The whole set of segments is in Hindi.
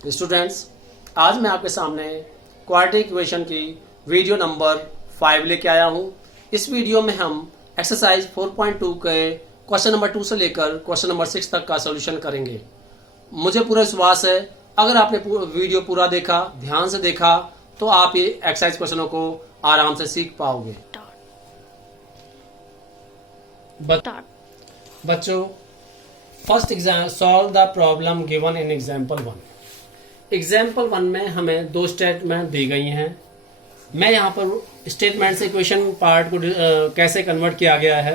स्टूडेंट्स, आज मैं आपके सामने क्वाड्रेटिक इक्वेशन की वीडियो नंबर 5 लेके आया हूँ। इस वीडियो में हम एक्सरसाइज 4.2 के क्वेश्चन नंबर 2 से लेकर क्वेश्चन नंबर 6 तक का सॉल्यूशन करेंगे। मुझे पूरा विश्वास है अगर आपने वीडियो पूरा देखा, ध्यान से देखा, तो आप ये एक्सरसाइज क्वेश्चनों को आराम से सीख पाओगे। बच्चों, first exam solve the problem given in example 1। Example 1 में हमें दो स्टेटमेंट दी गई हैं। मैं यहाँ पर स्टेटमेंट से इक्वेशन पार्ट को कैसे कन्वर्ट किया गया है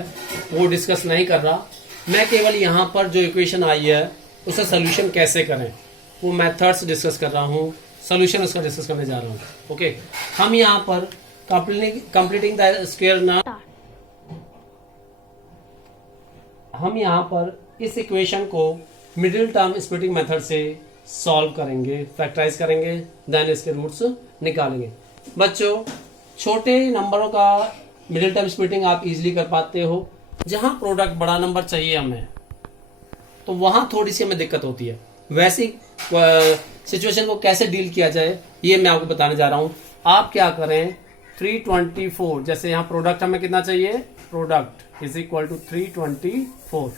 वो डिस्कस नहीं कर रहा। मैं केवल यहाँ पर जो इक्वेशन आई है उसका सोल्यूशन कैसे करें वो मेथड्स डिस्कस कर रहा हूँ, सोल्यूशन उसका डिस्कस करने जा रहा हूँ। ओके, हम यहाँ पर कंप्लीटिंग द स्क्वायर ना हम यहाँ पर इस इक्वेशन को मिडिल टर्म स्प्लिटिंग मेथड से सॉल्व करेंगे, फैक्टराइज करेंगे, देन इसके रूट्स निकालेंगे। बच्चों, छोटे नंबरों का मिडिल टर्म स्प्लिटिंग आप इजीली कर पाते हो। जहां प्रोडक्ट बड़ा नंबर चाहिए हमें, तो वहां थोड़ी सी हमें दिक्कत होती है। वैसी सिचुएशन को कैसे डील किया जाए ये मैं आपको बताने जा रहा हूं। आप क्या करें, 324 जैसे यहाँ प्रोडक्ट हमें कितना चाहिए, प्रोडक्ट इज इक्वल टू 324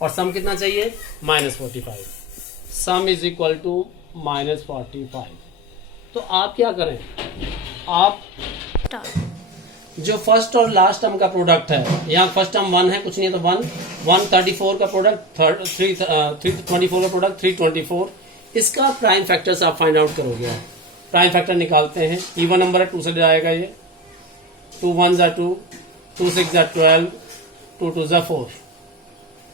और सम कितना चाहिए, -45। Sum is equal to -45। तो आप क्या करें, आप जो फर्स्ट और लास्ट टर्म का प्रोडक्ट है, यहाँ फर्स्ट टर्म 1 है, कुछ नहीं है तो 134 का प्रोडक्ट, 324 का प्रोडक्ट 324, इसका प्राइम फैक्टर्स आप फाइंड आउट करोगे। प्राइम फैक्टर निकालते हैं। इवन नंबर है, 2 से जाएगा ये, 2 1 जा 2, 2 6 जा 12, 2 2 जा 4,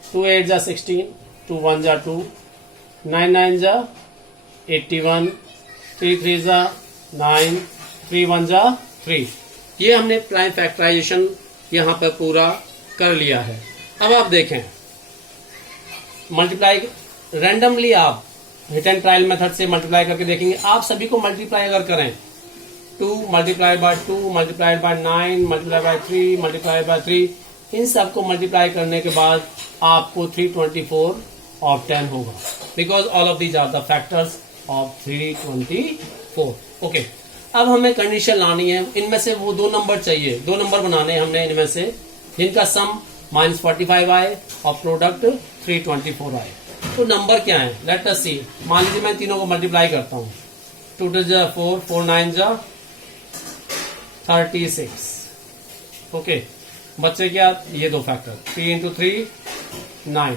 2 8 जा 16, 2 1 जा 2, 9 9 जा 81, 3 3 जा 9, 3 1 जा 3। ये हमने प्राइम फैक्टराइजेशन यहां पर पूरा कर लिया है। अब आप देखें, मल्टीप्लाई रैंडमली आप हिट एंड ट्रायल मेथड से मल्टीप्लाई करके देखेंगे। आप सभी को मल्टीप्लाई अगर करें, 2 multiply by 2 multiply by 9 multiply by 3 multiply by 3, इन सब को मल्टीप्लाई करने के बाद आपको 324 ऑब्टेन होगा, because all of these are the factors of 324। Okay, अब हमें कंडीशन लानी है। इनमें से वो दो नंबर चाहिए, दो नंबर बनाने हैं हमने इनमें से जिनका सम -45 आए और प्रोडक्ट 324 आए। तो नंबर क्या है, लेट अस सी। मान लीजिए मैं तीनों को मल्टीप्लाई करता हूँ, 2 2 जा 4, 4 9 जा 36। ओके, बच्चे क्या, ये दो फैक्टर, 3 × 3 9,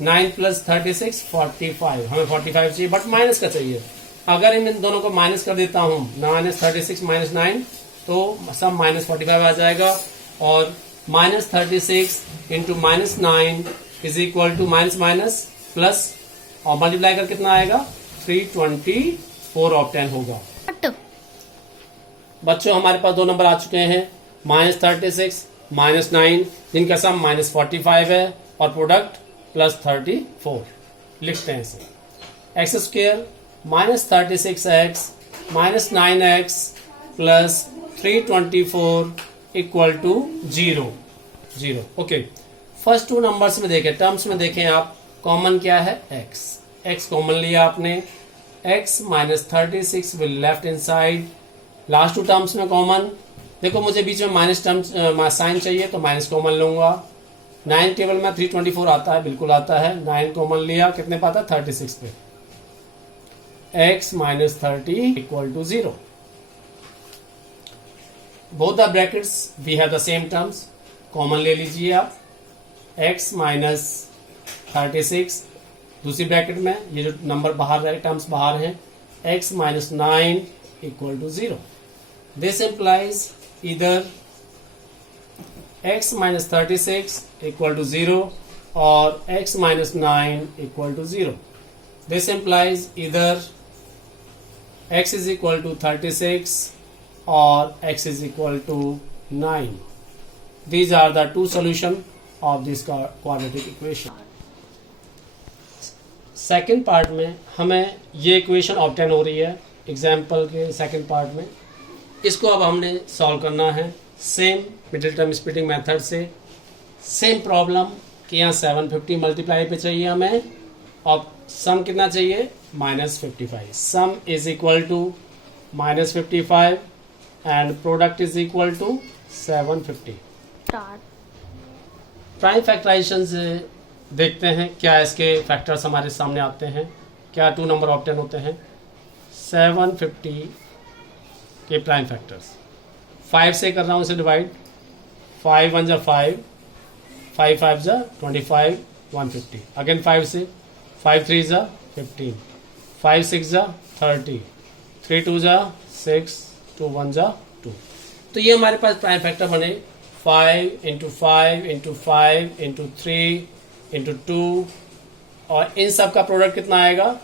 9 + 36 45। हमें 45 चाहिए बट माइनस का चाहिए। अगर इन दोनों को माइनस कर देता हूं, -36 - 9, तो सब -45 आ जाएगा। और -36 × -9 is equal to minus plus, और मल्टीप्लाई कर कितना आएगा, 324 ऑब्टेन होगा। बच्चों, हमारे पास दो नंबर आ चुके हैं, -36 -9, जिनका सम -45 है और प्रोडक्ट +34। लिखते हैं इसे, x² -36x -9x + 324 = 0। Okay, first two numbers में देखें, टर्म्स में देखें आप, कॉमन क्या है, x कॉमन लिया आपने, x -36 will left inside. Last two terms में कॉमन देखो, मुझे बीच में माइनस टर्म्स साइन चाहिए तो माइनस कॉमन लूंगा। 9 टेबल में 324 आता है, बिल्कुल आता है, 9 कॉमन लिया, कितने पाता, 36 पे, x -30 = 0। Both the brackets we have the same terms, common ले लीजिए आप, x -36, दूसरी ब्रैकेट में ये जो नंबर बाहर रहे, टर्म्स बाहर हैं, x -9 = 0। This implies either x -36 = 0 or x -9 = 0. This implies either x is equal to 36 or x is equal to 9. These are the two solutions of this quadratic equation. Second part में हमें ये इक्वेशन ऑब्टेन हो रही है एग्जाम्पल के सेकेंड पार्ट में। इसको अब हमने सॉल्व करना है same middle term splitting method से। सेम प्रॉब्लम कि यहाँ 750 मल्टीप्लाई पे चाहिए हमें और सम कितना चाहिए -55. Sum is equal to -55 and product is equal to 750. Prime factorization से देखते हैं क्या इसके फैक्टर्स हमारे सामने आते हैं, क्या 2 नंबर ऑब्टेन होते हैं. 750 के प्राइम फैक्टर्स 5 से कर रहा हूँ इसे डिवाइड. 5 1 जा 5, 5 5 जा 25, 150. अगेन 5 से 5 3 जा 15, 5 6 जा 30, 3 2 जा 6, 2 1 जा 2. तो ये हमारे पास प्राइम फैक्टर बने 5 इंटू 5 इंटू 5 इंटू 3 इंटू 2 और इन सब का प्रोडक्ट कितना आएगा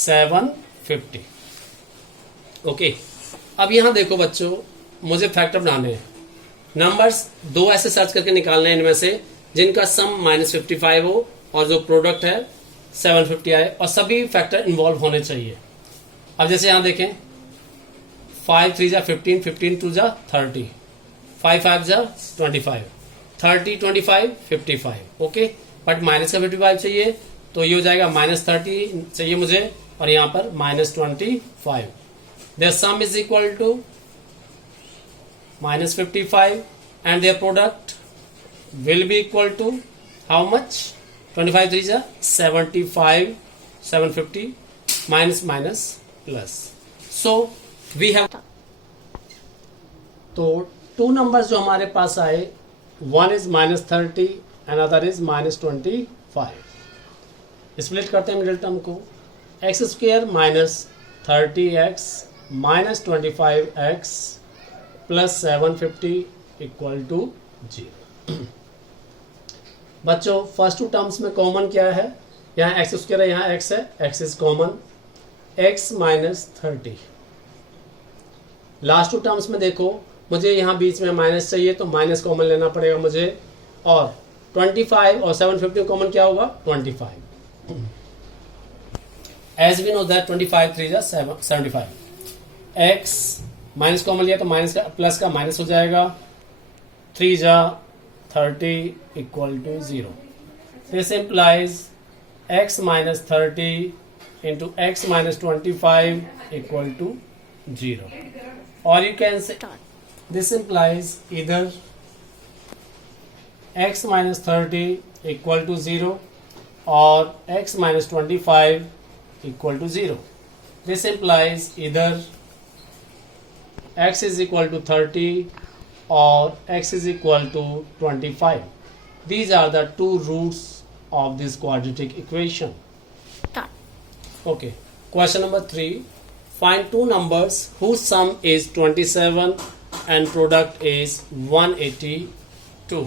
750. ओके. अब यहां देखो बच्चों, मुझे फैक्टर बनाने हैं. नंबर्स 2 ऐसे सर्च करके निकालने हैं इनमें से जिनका सम -55 हो और जो प्रोडक्ट है 750 आए और सभी फैक्टर इन्वॉल्व होने चाहिए. अब जैसे यहां देखें 5 3 जा 15, 15 2 जा 30, 5 5 जा 25, 30 25 55. ओके. बट माइनस का 55 चाहिए तो ये हो जाएगा -30 चाहिए मुझे और यहां पर -25. There sum is equal to -55 and their product will be equal to how much? 25 3 जा 75, 750 minus plus. So we have तो 2 नंबर्स जो हमारे पास आए, one is -30 and other is -25. Split करते हैं मिडिल टर्म को. x square -30x -25x plus 750 equal to 0. बच्चों फर्स्ट 2 टर्म्स में कॉमन क्या है? यहाँ एक्स स्क्वायर है, यहाँ x है, x is common. x -30. Last 2 terms में देखो, मुझे यहाँ बीच में माइनस चाहिए तो माइनस कॉमन लेना पड़ेगा मुझे. और 25 और 750 कॉमन क्या होगा 25. एज वी नो दैट 25 3 जा 75. x माइनस कॉमन लिया तो माइनस का प्लस का माइनस हो जाएगा. 3 जा 30 equal to 0. This implies x -30 into x -25 equal to 0. और you can say this implies इधर x -30 इक्वल टू 0 और x -25 equal to 0. This implies इधर x is equal to 30 or x is equal to 25. These are the 2 roots of this quadratic equation. Okay. Question number 3. Find 2 numbers whose sum is 27 and product is 182.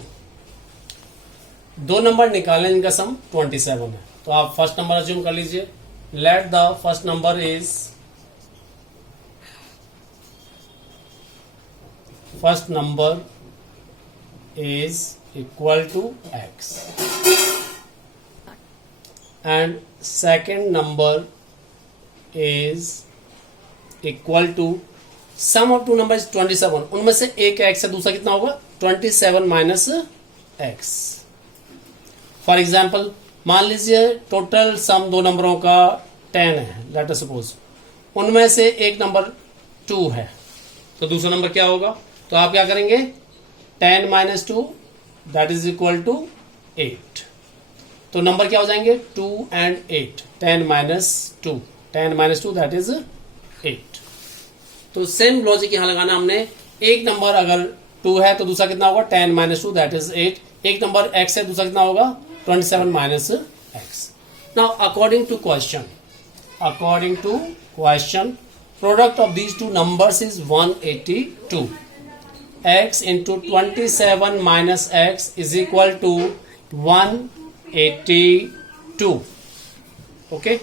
2 number निकालें जिनका सम 27 है. तो आप फर्स्ट नंबर अज्यूम कर लीजिए. Let the first number is first number is equal to x and second number is equal to sum of 2 numbers 27. उनमें से एक x है, दूसरा कितना होगा 27 माइनस x. फॉर एग्जाम्पल मान लीजिए टोटल सम 2 नंबरों का 10 है, लेट अस सपोज. उनमें से एक नंबर 2 है तो दूसरा नंबर क्या होगा? तो आप क्या करेंगे 10 minus 2 that is equal to 8. तो नंबर क्या हो जाएंगे 2 and 8. 10 minus 2 that is 8. तो सेम लॉजिक यहां लगाना हमने. एक नंबर अगर 2 है तो दूसरा कितना होगा 10 माइनस 2 दैट इज 8. एक नंबर x है, दूसरा कितना होगा 27 minus x. Now according to question product of these 2 numbers is 182. x into 27 minus x is equal to 182. Okay.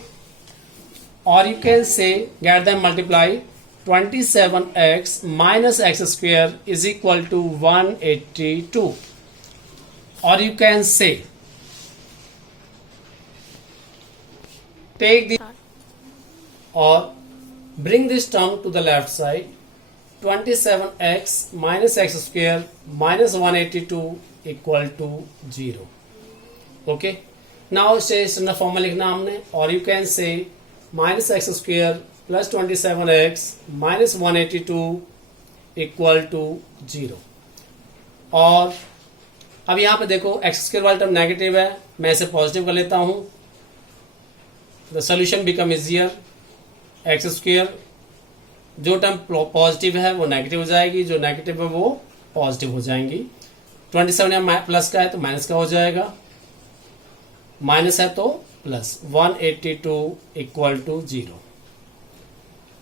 Or you can say get them multiply. 27x minus x square is equal to 182. Or you can say take the or bring this term to the left side. 27x minus x square minus 182 equal to 0. Okay. Now इसे स्टैंडर्ड फॉर्म में लिखना हमने, और you can say minus x square plus 27x minus 182 equal to 0। और अब यहाँ पे देखो एक्स स्क्वेयर वाला टर्म नेगेटिव है, मैं इसे पॉजिटिव कर लेता हूँ। The solution become easier. X square जो टर्म पॉजिटिव है वो नेगेटिव हो जाएगी, जो नेगेटिव है वो पॉजिटिव हो जाएंगी। 27 यहाँ प्लस का है तो माइनस का हो जाएगा, माइनस है तो प्लस 182 इक्वल टू 0।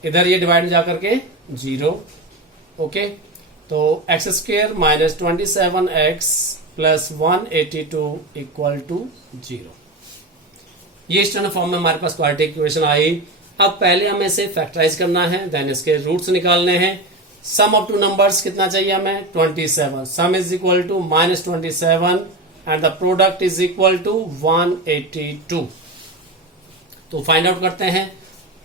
इधर ये डिवाइड में जाकर के 0। ओके, तो x square minus 27x plus 182 equal to 0। ये स्टैंडर्ड फॉर्म में हमारे पास क्वाड्रेटिक इक्वेशन आई। अब पहले हमें इसे फैक्टराइज करना है, देन इसके रूट्स निकालने हैं। सम ऑफ टू नंबर्स कितना चाहिए हमें? 27। Sum is equal to minus 27 and the product is equal to 182। तो फाइंड आउट करते हैं।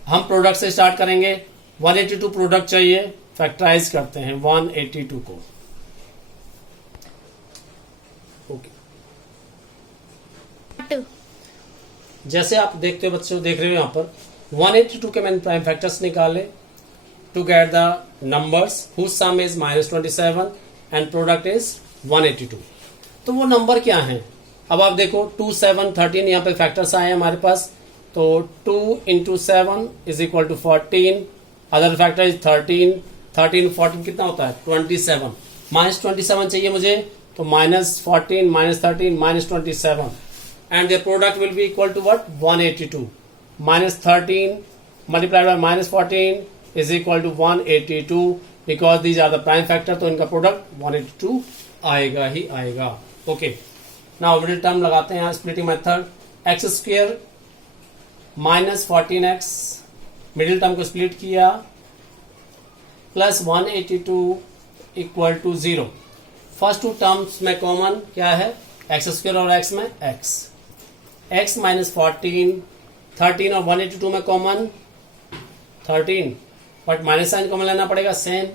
हम प्रोडक्ट से स्टार्ट करेंगे। 182 प्रोडक्ट चाहिए, फैक्टराइज करते हैं 182 को। ओके, जैसे आप देखते हो बच्चों, देख रहे हो यहाँ पर 182 के मैंने प्राइम फैक्टर्स निकाले to get the numbers whose sum is minus 27 and product is 182। तो वो नंबर क्या है? अब आप देखो 2, 7, 13 यहाँ पे फैक्टर्स आए हैं हमारे पास। तो 2 into 7 is equal to 14, other factor is 13, 13 14 कितना होता है? 27। माइनस 27 चाहिए मुझे, तो minus 14 minus 13 minus 27 and the product will be equal to what? 182। Minus 13 multiplied by minus 14 is equal to 182 because these are the prime factor, तो इनका प्रोडक्ट 182 आएगा ही आएगा। ओके, नाउ मिडिल टर्म लगाते हैं splitting method. X square minus 14x, middle term को स्प्लिट किया, plus 182 equal to 0। First two terms में कॉमन क्या है? एक्स स्क्वेयर और एक्स में x माइनस 14, 13 और 182 में common 13, but minus sign common लेना पड़ेगा। सेम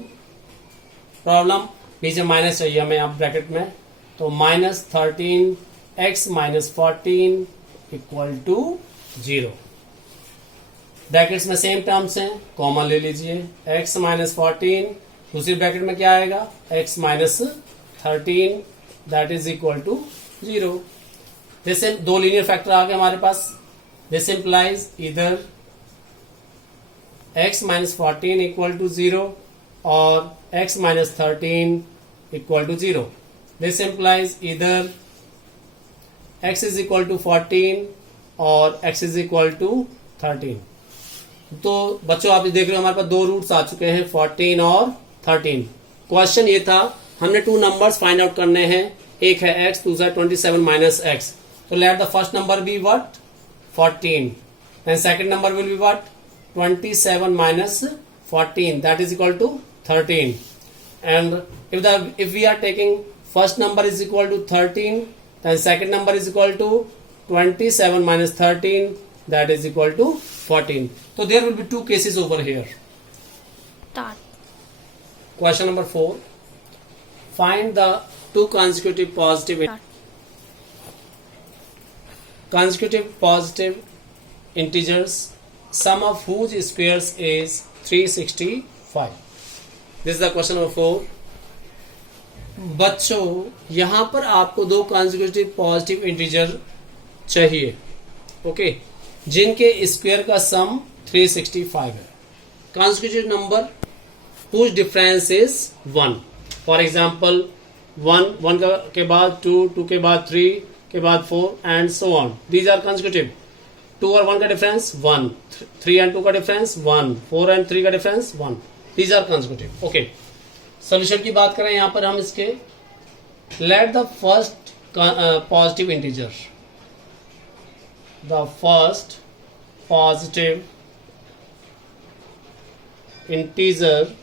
प्रॉब्लम, नीचे माइनस चाहिए हमें यहाँ ब्रैकेट में, तो minus 13 x minus 14 equal to 0। Brackets में सेम टर्म्स हैं, कॉमन ले लीजिए। x माइनस 14, दूसरी ब्रैकेट में क्या आएगा? x minus 13 that is equal to 0। जैसे दो लीनियर फैक्टर आ गए हमारे पास। दिस इंप्लाइज इधर x माइनस 14 इक्वल टू 0 और x minus 13 equal to 0। This implies इधर x इज इक्वल टू 14 और x इज इक्वल टू 13। तो बच्चों आप देख रहे हो हमारे पास दो रूट्स आ चुके हैं, 14 और 13। क्वेश्चन ये था, हमने टू नंबर्स फाइंड आउट करने हैं। एक है x, दूसरा 27 माइनस x। तो late the first number be what? 14 and second number will be what? 27 minus 14 that is equal to 13 and if we are taking first number is equal to 13 then second number is equal to 27 minus 13 that is equal to 14. So there will be two cases over here. Question number 4. Find the two consecutive positive integers sum of whose squares is 365. This is the question number 4. बच्चों यहां पर आपको दो कॉन्जिक्यूटिव पॉजिटिव इंटीजर चाहिए, ओके, जिनके स्क्वायर का सम 365 है। Consecutive number whose difference is 1. For example 1 के बाद 2 के बाद 3 के बाद 4 and so on. These are consecutive. 2 और 1 का डिफरेंस 1, 3 एंड 2 का डिफरेंस 1, 4 एंड 3 का difference 1। These are consecutive. Okay, solution की बात करें यहां पर हम इसके, let the first positive integer, the first positive integer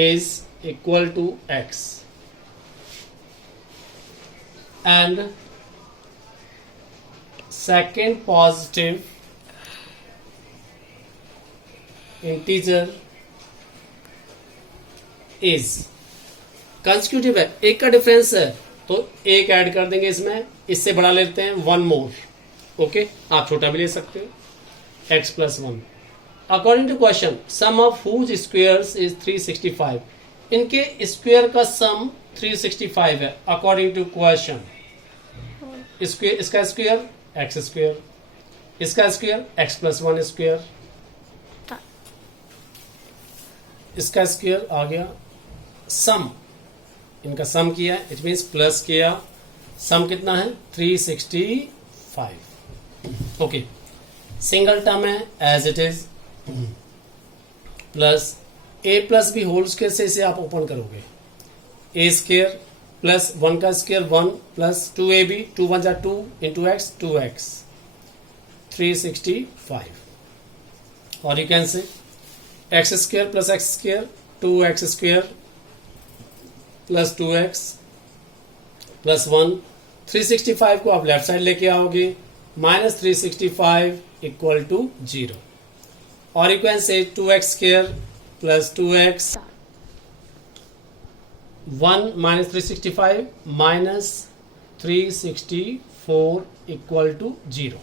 is equal to x and second positive integer is consecutive है, एक का डिफरेंस है तो एक ऐड कर देंगे इसमें, इससे बड़ा लेते हैं 1 मोर। ओके, आप छोटा भी ले सकते हो, x plus 1। According to question sum of whose squares is 365, इनके स्क्वेयर का सम 365 है अकॉर्डिंग टू क्वेश्चन। इसका स्क्वेयर एक्स स्क्वेयर, इसका स्क्वेयर एक्स प्लस 1 स्क्वेयर, इसका स्क्वेयर आ गया। सम, इनका सम किया, इट मीन्स प्लस किया, सम कितना है 365। ओके, सिंगल टर्म है as it is, plus a plus b whole square से इसे आप ओपन करोगे, ए स्क्वेयर प्लस 1 का स्क्वेयर 1 प्लस 2ab, 2 1 जा 2 इंटू एक्स 2x 365। और you can say x square plus x square 2x square plus 2x plus 1। 365 को आप लेफ्ट साइड लेके आओगे, माइनस 365 इक्वल टू 0। और you can say 2x square plus 2x 1 minus 365 minus 364 equal to 0।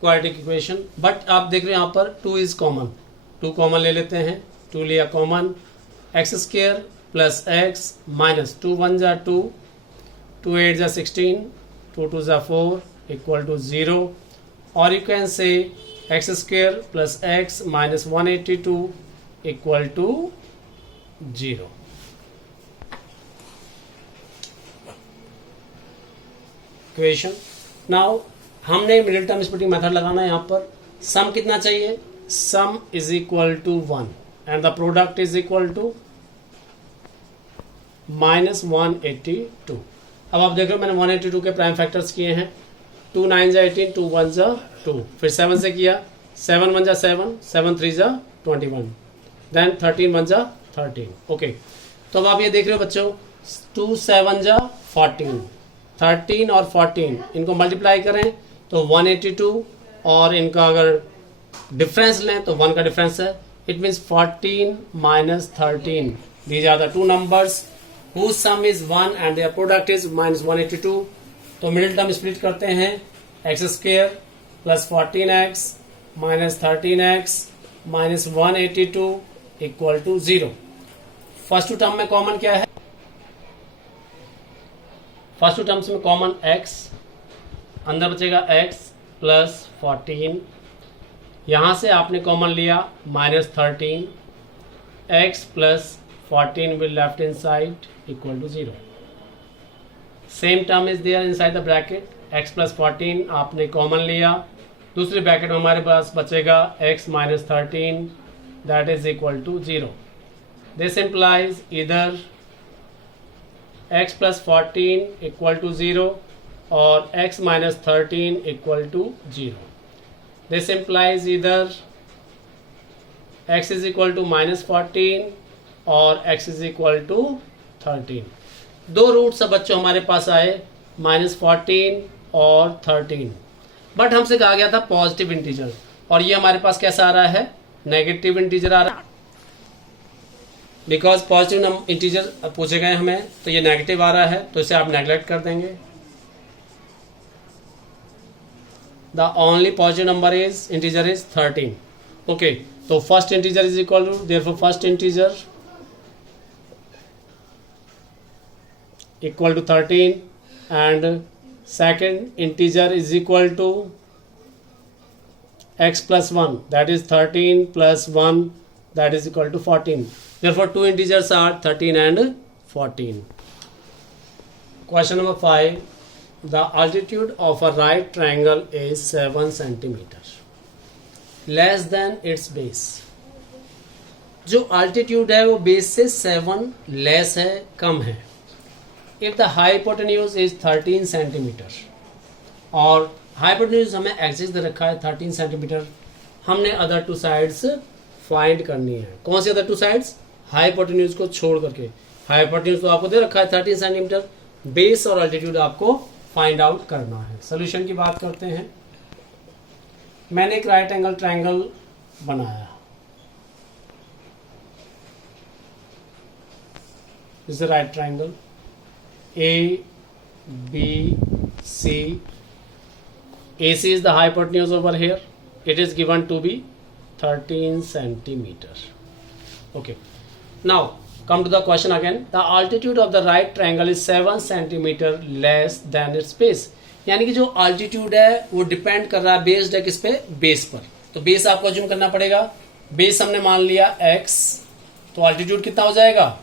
Quadratic equation, but आप देख रहे हैं यहाँ पर 2 इज कॉमन, 2 कॉमन ले लेते हैं, 2 लिया common, x square plus x minus 2 1 जा 2, 2 8 जा 16, 2 2 जा 4 इक्वल टू 0। और you can say x square plus x minus 182 equal to 0। Equation. Now हमने मिडिल टर्म स्प्लिटिंग मेथड लगाना है। यहाँ पर सम कितना चाहिए, sum is equal to 1 and the product is equal to minus 182। अब आप देख रहे हो मैंने 182 के प्राइम फैक्टर्स किए हैं, 2 9 जा 18, 2 1 जा 2, फिर 7 से किया, 7 1 जा 7, 7 3 जा 21, देन 13 1 जा 13। ओके, तो अब आप ये देख रहे हो बच्चों, 2 7 जा 14, 13 और 14 इनको मल्टीप्लाई करें तो 182, और इनका अगर डिफरेंस लें तो 1 का डिफरेंस है। It means 14 minus 13, these are the 2 numbers whose sum is 1 and their product is minus 182। तो मिडिल टर्म स्प्लिट करते हैं, x square plus 14x minus 13x minus 182 equal to 0। First two term में कॉमन क्या है, फर्स्ट टू टर्म्स में कॉमन x, अंदर बचेगा x प्लस 14, यहां से आपने कॉमन लिया minus 13, x plus 14 will left inside equal to 0। Same term is there inside the bracket, x plus 14 आपने कॉमन लिया, दूसरे ब्रैकेट में हमारे पास बचेगा x minus 13 that is equal to 0। This implies इधर x प्लस 14 इक्वल टू 0 और x minus 13 equal to 0। This implies इधर x is equal to minus 14 और x is equal to 13। 2 roots बच्चों हमारे पास आए, माइनस 14 और 13, बट हमसे कहा गया था पॉजिटिव इंटीजर, और ये हमारे पास कैसा आ रहा है, नेगेटिव इंटीजर आ रहा है। बिकॉज पॉजिटिव इंटीजर पूछे गए हमें, तो ये नेगेटिव आ रहा है, तो इसे आप नेग्लेक्ट कर देंगे। The only positive number is integer is 13। Okay, तो first integer is equal to, therefore first integer equal to 13 and second integer is equal to x plus 1, that is 13 plus 1, that is equal to 14. Therefore 2 integers are 13 and 14. Question number 5, the altitude of a right triangle is 7 centimeter less than its base। जो altitude है वो बेस से 7 लेस है, कम है। If the hypotenuse is 13 centimetre, और हाइपोटेन्यूज हमें एक्सिस दे रखा है 13 सेंटीमीटर, हमने अदर 2 साइड्स फाइंड करनी है। कौन सी अदर 2 साइड्स, हाइपोटेन्यूज को छोड़ करके। हाइपोटेन्यूज तो आपको दे रखा है 13 सेंटीमीटर, बेस और अल्टीट्यूड आपको फाइंड आउट करना है। सोल्यूशन की बात करते हैं। मैंने एक राइट एंगल ट्रायंगल बनाया, is right triangle A B See, AC is the hypotenuse over here. It is given to be 13 centimeter. Okay. Now come to the question again. The altitude of the right triangle is 7 centimeter less than its base. यानी कि जो altitude है वो डिपेंड कर रहा है बेस्ड है किस पे, बेस पर. तो बेस आपको अज्यूम करना पड़ेगा. बेस हमने मान लिया x, तो altitude कितना हो जाएगा,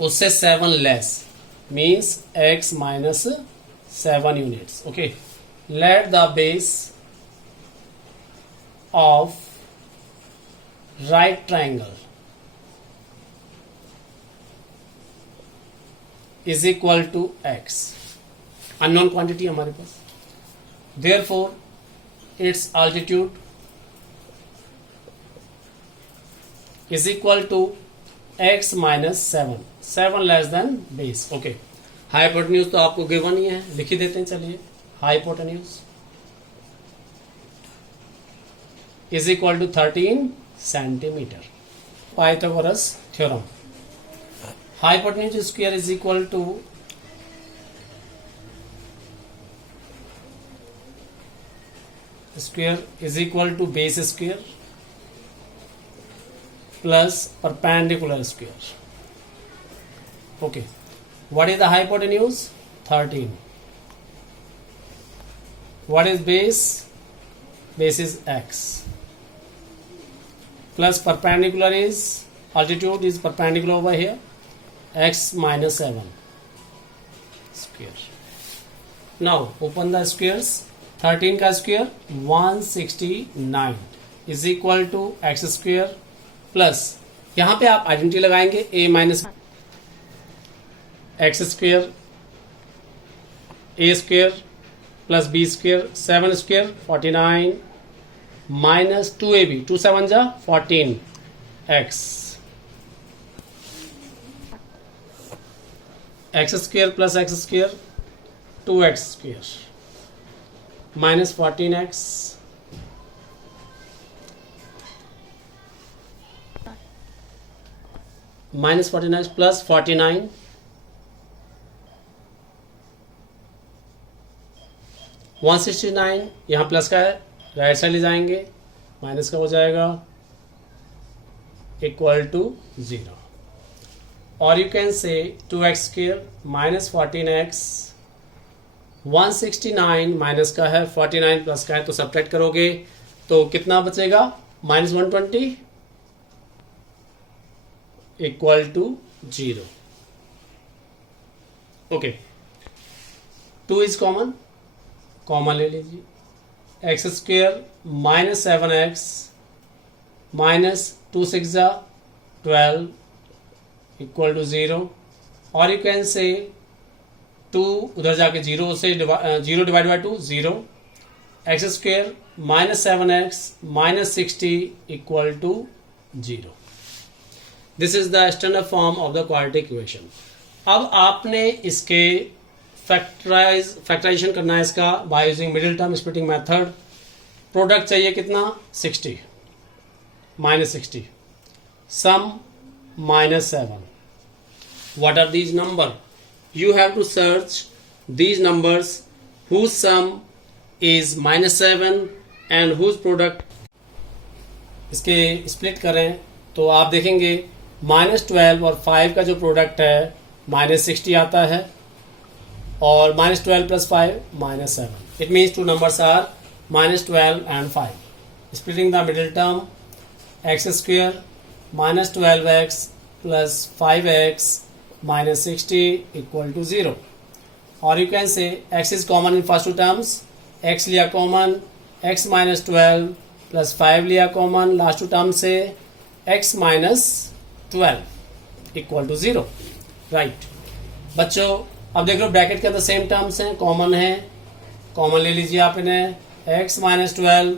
उससे 7 less, means x minus 7 units. Okay. Let the base of right triangle is equal to x. Unknown quantity हमारे पास. Therefore its altitude is equal to x minus 7 less than base. Okay. Hypotenuse तो आपको गिवन ही है, लिख ही देते हैं. चलिए, hypotenuse is equal to 13 centimetre. Pythagoras theorem. Hypotenuse square is equal to base square plus perpendicular square. Okay. What is the hypotenuse? 13. What is base? Base is x. Plus perpendicular is, altitude is perpendicular over here, x minus 7 square. Now open the squares. 13 का square 169 is equal to x square plus, यहाँ पे आप आइडेंटिटी लगाएंगे, a minus x square a square plus b square 7 square 49 minus 2ab 2 7 जा 14 x x square plus x square 2x square minus 14x minus 14x plus 49 169. यहाँ प्लस का है, राइट साइड ले जाएंगे, माइनस का हो जाएगा, equal to 0. Or you can say 2x square minus 14x 169 minus का है 49 प्लस का है, तो सब्ट्रैक्ट करोगे तो कितना बचेगा, minus 120 equal to 0. Okay. 2 is common, common ले लीजिए. X square minus 7x minus 2 6 12 equal to 0. और यू कैन से 2 उधर जाके 0 से 0 divide by 2 0. X square minus 7x minus 60 equal to 0. This is the standard form of the quadratic equation. अब आपने इसके फैक्टराइजेशन करना है इसका by using middle term splitting method. Product चाहिए कितना, 60 minus 60, sum minus 7. What are these numbers? You have to search these numbers whose sum is minus 7 and whose product. इसके स्प्लिट करें तो आप देखेंगे माइनस 12 और 5 का जो प्रोडक्ट है माइनस 60 आता है, और minus 12 plus 5 minus 7. It means two numbers are minus 12 and 5. Splitting the middle term, x square minus 12x plus 5x minus 60 equal to 0. Or you can say x is common in first two terms, x लिया common, x minus 12 plus 5 लिया common, last two terms से x minus 12 equal to 0. right. बच्चों अब देख लो ब्रैकेट के अंदर सेम टर्म्स हैं, कॉमन है, कॉमन ले लीजिए आप इन्हें. x माइनस 12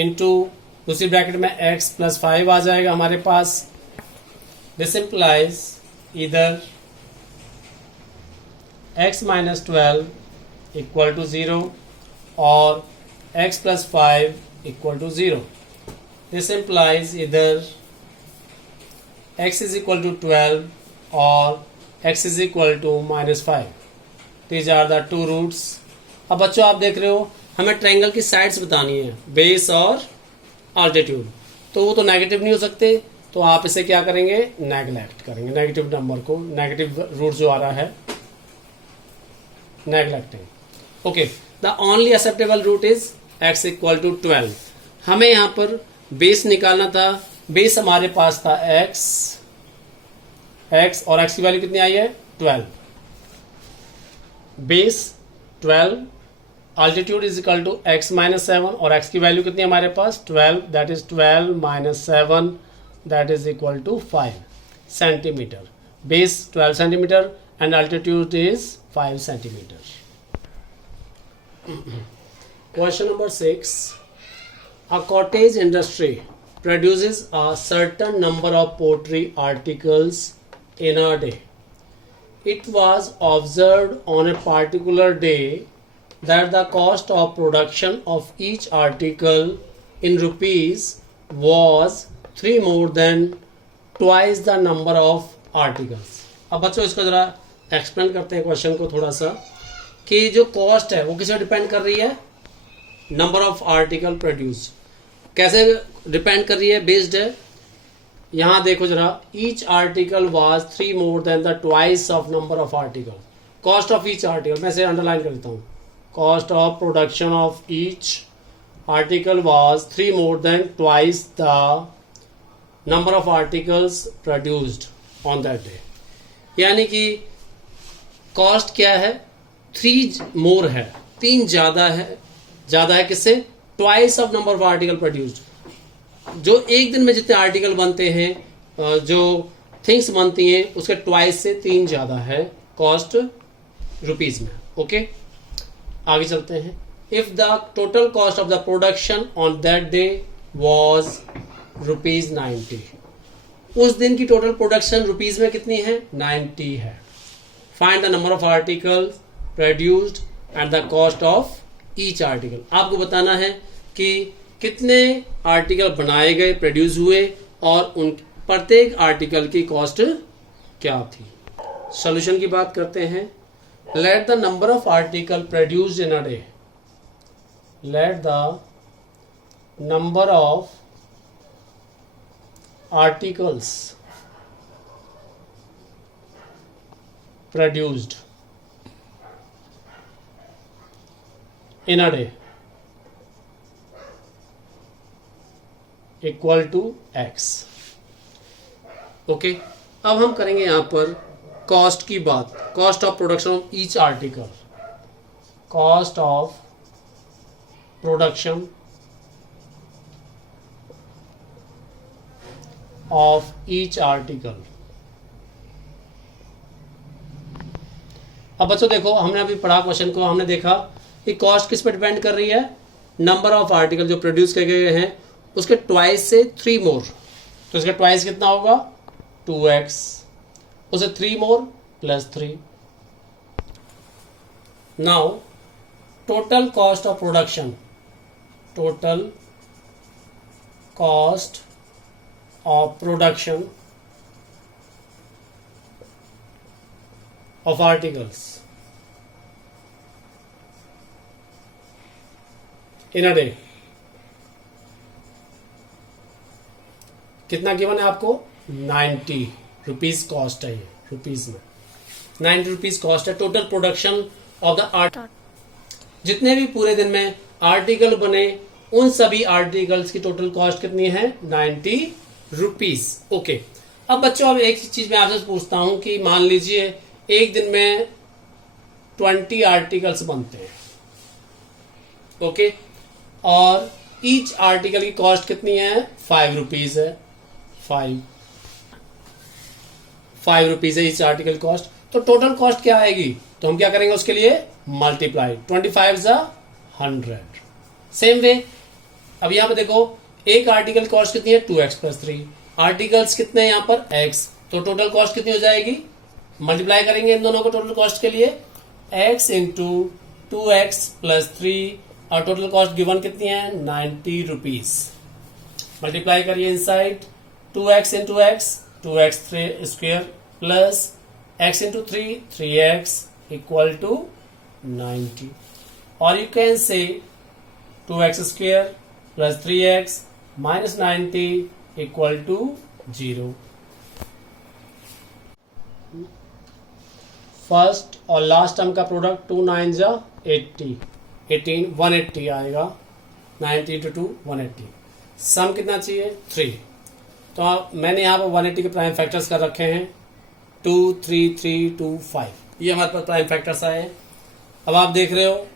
इंटू दूसरी ब्रैकेट में x प्लस 5 आ जाएगा हमारे पास. दिस इम्प्लाइज इधर x माइनस 12 इक्वल टू 0 और x plus 5 equal to 0. This implies इधर x इज इक्वल टू 12 और x is equal to minus 5. These are the two roots. अब बच्चों आप देख रहे हो हमें ट्रायंगल की साइड्स बतानी है, बेस और अल्टीट्यूड, तो वो तो नेगेटिव नहीं हो सकते, तो आप इसे क्या करेंगे, नेगलेक्ट करेंगे, नेगेटिव नंबर को, नेगेटिव रूट जो आ रहा है neglecting. Okay, the only acceptable root is x equal to 12। हमें यहां पर बेस निकालना था, बेस हमारे पास था x और x की वैल्यू कितनी आई है 12, base 12, altitude is equal to x minus 7 और x की वैल्यू कितनी है हमारे पास 12, that is 12 minus 7 that is equal to 5 centimetre. Base 12 centimetre and altitude is 5 centimetre. Question number 6. A cottage industry produces a certain number of pottery articles in a day. It was observed on a particular day that the cost of production of each article in rupees was 3 more than twice the number of articles. अब बच्चों इसको जरा एक्सप्लेन करते हैं क्वेश्चन को थोड़ा सा, कि जो कॉस्ट है वो किस पे डिपेंड कर रही है, नंबर ऑफ आर्टिकल प्रोड्यूस, कैसे डिपेंड कर रही है, बेस्ड है, यहां देखो जरा, each article was 3 more than the twice of number of article, cost of each article, मैं इसे अंडरलाइन कर देता हूं, cost of production of each article was 3 more than twice the number of articles produced on that day. यानी कि कॉस्ट क्या है, 3 मोर है, 3 ज्यादा है किससे, twice of number of article produced. जो एक दिन में जितने आर्टिकल बनते हैं, जो थिंग्स बनती हैं, उसके ट्वाइस से 3 ज्यादा है कॉस्ट रुपीज में। ओके, आगे चलते हैं। If the total cost of the production on that day was rupees 90, उस दिन की टोटल प्रोडक्शन रुपीज में कितनी है, 90 है। Find the number of article produced and the cost of each article. आपको बताना है कि कितने आर्टिकल बनाए गए, प्रोड्यूस हुए, और उन प्रत्येक आर्टिकल की कॉस्ट क्या थी। सॉल्यूशन की बात करते हैं। Let the number of article produced in a day, let the number of articles produced in a day equal to x। Okay, अब हम करेंगे यहां पर कॉस्ट की बात, cost of production of each article, cost of production of each article. अब बच्चों देखो, हमने अभी पढ़ा क्वेश्चन को, हमने देखा कि कॉस्ट किस पर डिपेंड कर रही है, नंबर ऑफ आर्टिकल जो प्रोड्यूस किए गए हैं उसके ट्वाइस से 3 मोर, तो इसका ट्वाइस कितना होगा 2x, उसे 3 more plus 3। Now total cost of production, total cost of production of articles in a day कितना गिवन है आपको, 90 रुपीज कॉस्ट है, ये रुपीज में 90 रुपीज कॉस्ट है total production of the art. जितने भी पूरे दिन में आर्टिकल बने उन सभी आर्टिकल्स की टोटल कॉस्ट कितनी है, 90 रुपीज। ओके, अब बच्चों अब एक चीज मैं आपसे पूछता हूं कि मान लीजिए एक दिन में 20 आर्टिकल्स बनते हैं, ओके, और ईच आर्टिकल की कॉस्ट कितनी है, 5 रुपीज है, 5 रुपीज है ईच आर्टिकल कॉस्ट। तो टोटल कॉस्ट क्या आएगी, तो हम क्या करेंगे उसके लिए, मल्टीप्लाई 25 × 100। सेम वे अब यहां पर देखो, एक आर्टिकल कॉस्ट कितनी है, 2x + 3, आर्टिकल्स कितने हैं यहां पर, x, तो टोटल कॉस्ट कितनी हो जाएगी, मल्टीप्लाई करेंगे इन दोनों को टोटल कॉस्ट के लिए, x × 2x + 3, और टोटल कॉस्ट गिवन कितनी है, 90 रुपीज। मल्टीप्लाई करिए inside, 2x × x 2x² plus x × 3 3x equal to 90. Or you can say 2x square plus 3x minus 90 equal to 0. First और लास्ट टर्म का प्रोडक्ट 2 9 जा 80, 18 180 आएगा, 90 into 2 180. सम कितना चाहिए 3. तो मैंने यहाँ पर 180 के प्राइम फैक्टर्स कर रखे हैं 2 3 3 2 5. ये हमारे पास प्राइम फैक्टर्स आए. अब आप देख रहे हो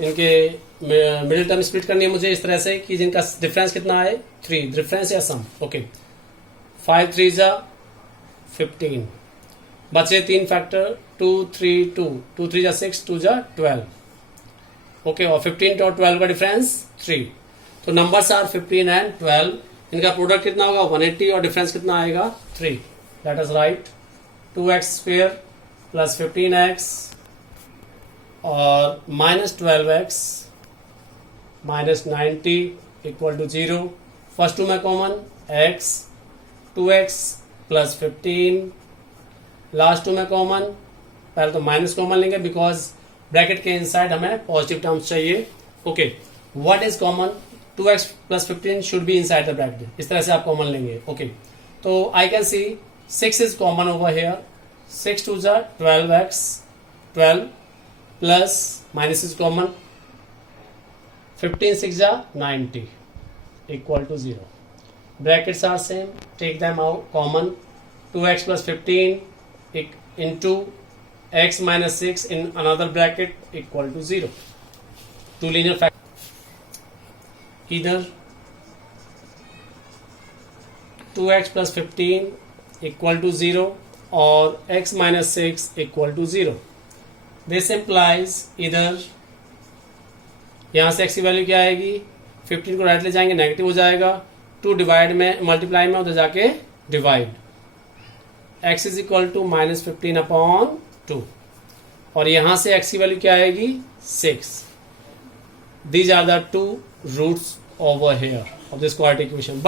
इनके मिडिल टर्म स्प्लिट करनी है मुझे इस तरह से कि जिनका डिफरेंस कितना आए 3, डिफरेंस या सम. ओके 5 3 जा 15, बचे 3 फैक्टर 2 3 2, 2 3 जा 6, 2 जा 12. ओके और 15 और 12 का डिफरेंस 3. तो नंबर्स आर 15 एंड 12. इनका प्रोडक्ट कितना होगा 180 और डिफरेंस कितना आएगा 3. Let us write 2x square plus 15x और minus 12x minus 90 equal to 0. First two में common x, 2x plus 15, last two में कॉमन. पहले तो माइनस कॉमन लेंगे बिकॉज ब्रैकेट के इनसाइड हमें पॉजिटिव टर्म्स चाहिए. Okay what is common 2x plus 15 should be inside the bracket. इस तरह से आप कॉमन लेंगे. ओके तो I can see 6 is common over here. 6 2 जा 12x, 12 plus minus is common 15 6 जा 90 equal to 0. Brackets are same. Take them out common. 2x plus 15 into x minus 6 in another bracket equal to 0. Two linear factors. Either 2x plus 15 equal to 0 or x minus 6 equal to 0. This implies either यहां से x की वैल्यू क्या आएगी 15 को राइट ले जाएंगे नेगेटिव हो जाएगा. 2 डिवाइड में मल्टीप्लाई में उधर जाके divide. x is equal to minus 15 upon 2 और यहां से x की वैल्यू क्या आएगी 6. These are the 2 roots over here of this quadratic equation.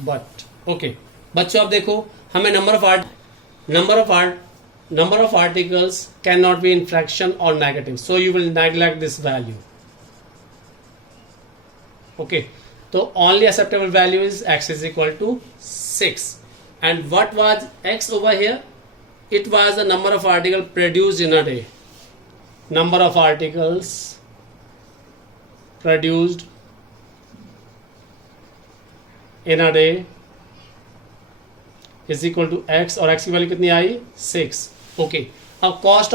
But okay बच्चों अब देखो हमें number of articles cannot be in fraction or negative, so you will neglect this value. Okay, so only acceptable value is x is equal to 6. And what was x over here? It was the number of articles produced in a day. Number of articles produced in a day is equal to x और x की वैल्यू कितनी आई 6. ओके अब कॉस्ट